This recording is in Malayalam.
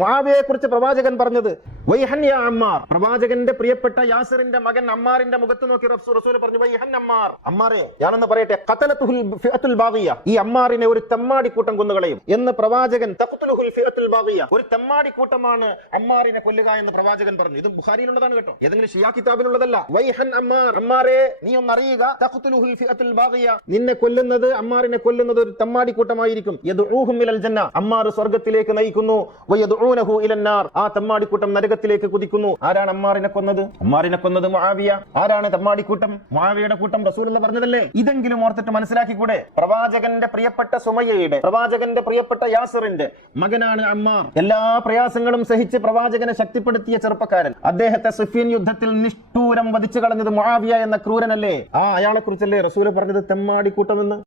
മുആവിയയെ കുറിച്ച് പ്രവാചകൻ പറഞ്ഞത് വൈഹൻ യാ അമ്മാർ, പ്രവാചകന്റെ പ്രിയപ്പെട്ട യാസിറിന്റെ മകൻ അമ്മാറിന്റെ മുഖത്ത് നോക്കി റസൂൽ പറഞ്ഞു വൈഹൻ അമ്മാർ, അമ്മാറേ ഞാനെന്ന് പറയട്ടെ, ഖതലതുൽ ഫിഅത്തുൽ ബാഗിയ, ഈ അമ്മാറിനെ ഒരു തെമ്മാടി കൂട്ടം കൊന്നുകളയും എന്ന് പ്രവാചകൻ. തഖ്തുലുൽ ഫിഅത്തുൽ ബാഗിയ, ഒരു തെമ്മാടി കൂട്ടമാണ് അമ്മാറിനെ കൊല്ലുക എന്ന് പ്രവാചകൻ പറഞ്ഞു. ഇത് ബുഖാരിയിലുള്ളതാണ് കേട്ടോ, ഏതെങ്കിലും ഷിയാ കിതാബിലുള്ളതല്ല. വൈഹൻ അമ്മാർ, അമ്മാറേ നീ ഒന്ന് അറിയുക, തഖ്തുലുൽ ഫിഅത്തുൽ ബാഗിയ, നിന്നെ കൊല്ലുന്നത്, അമ്മാറിനെ കൊല്ലുന്നത് ഒരു തെമ്മാടി കൂട്ടമായിരിക്കും. യദ്ഊഹും ഇലൽ ജന്ന, അമ്മാർ സ്വർഗ്ഗത്തിലേക്ക് നയിക്കുന്നു. വയദ്ഊനഹു ഇലൻ നാർ, ആ തെമ്മാടി കൂട്ടം നരകത്തിലേക്ക് കുതിക്കുന്നു. ആരാണ് അമ്മാറിനെ കൊന്നത്? അമ്മാറിനെ കൊന്നത് മുആവിയ. ആരാണ് തെമ്മാടി കൂട്ടം? മുആവിയയുടെ കൂട്ടം. റസൂലുള്ളാഹി പറഞ്ഞതല്ലേ. ഇതെങ്കിലും ഓർത്തിട്ട് മനസ്സിലാക്കിക്കൂടെ? പ്രവാചകന്റെ പ്രിയപ്പെട്ട സുമയ്യയുടെ, പ്രവാചകന്റെ പ്രിയപ്പെട്ട യാസിറിന്റെ മകനാണ് അമ്മാർ. എല്ലാ പ്രയാസങ്ങളും സഹിച്ച് പ്രവാചകനെ ശക്തിപ്പെടുത്തിയ ചെറുപ്പക്കാരൻ. അദ്ദേഹത്തെ സിഫീൻ യുദ്ധത്തിൽ നിഷ്ഠൂരം വധിച്ചു കളഞ്ഞത് മുആവിയ എന്ന ക്രൂരനല്ലേ? അയാളെ കുറിച്ചല്ലേ റസൂൽ പറഞ്ഞത് തെമ്മാടി കൂട്ടമെന്ന്?